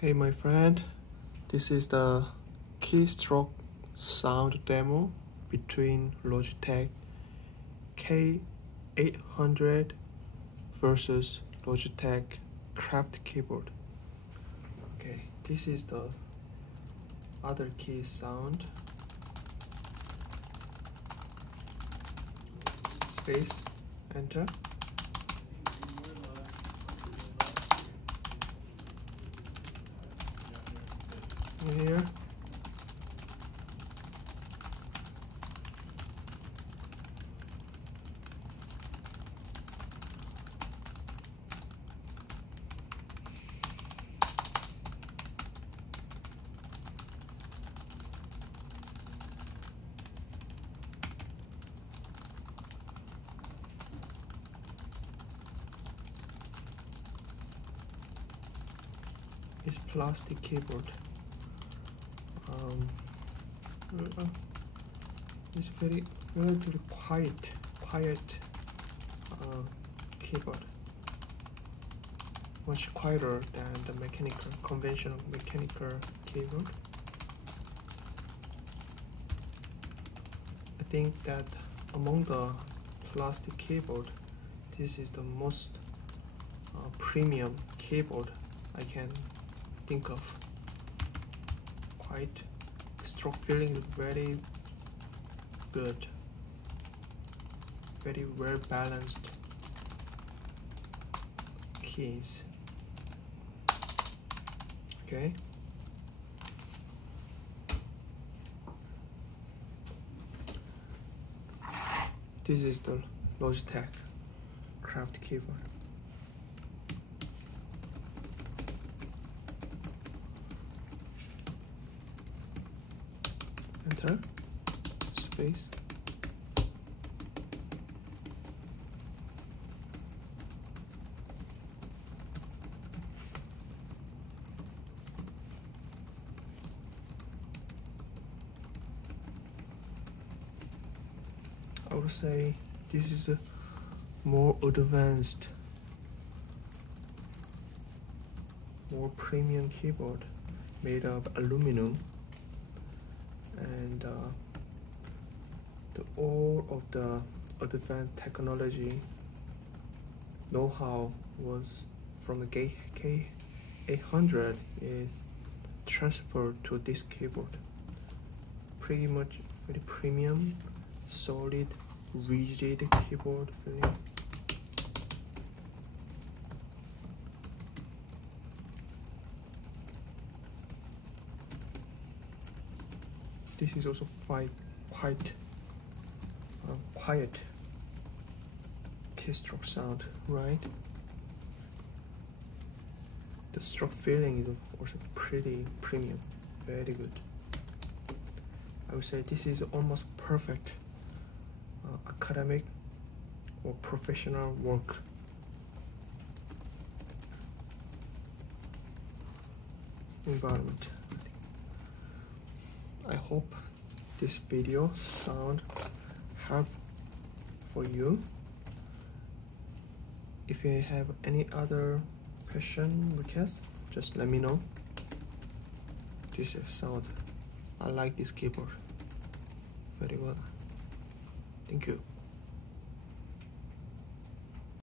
Hey my friend, this is the Keystroke sound demo between Logitech K800 versus Logitech Craft keyboard. Okay, this is the other key sound. Space, enter. Here. It's plastic keyboard. It's very relatively quiet keyboard. Much quieter than the conventional mechanical keyboard. I think that among the plastic keyboard, this is the most premium keyboard I can think of. Quite stroke feeling is very good, very well balanced keys. Okay. This is the Logitech Craft keyboard. Enter, space. I would say this is a more advanced, more premium keyboard made of aluminum, and all of the advanced technology know-how was from the K800 is transferred to this keyboard. Pretty much very premium, solid, rigid keyboard feeling. This is also quite quiet keystroke sound, right? The stroke feeling is also pretty premium, very good. I would say this is almost perfect academic or professional work. Environment. I hope this video sound help for you. If you have any other question, request, just let me know. This is sound. I like this keyboard very well. Thank you.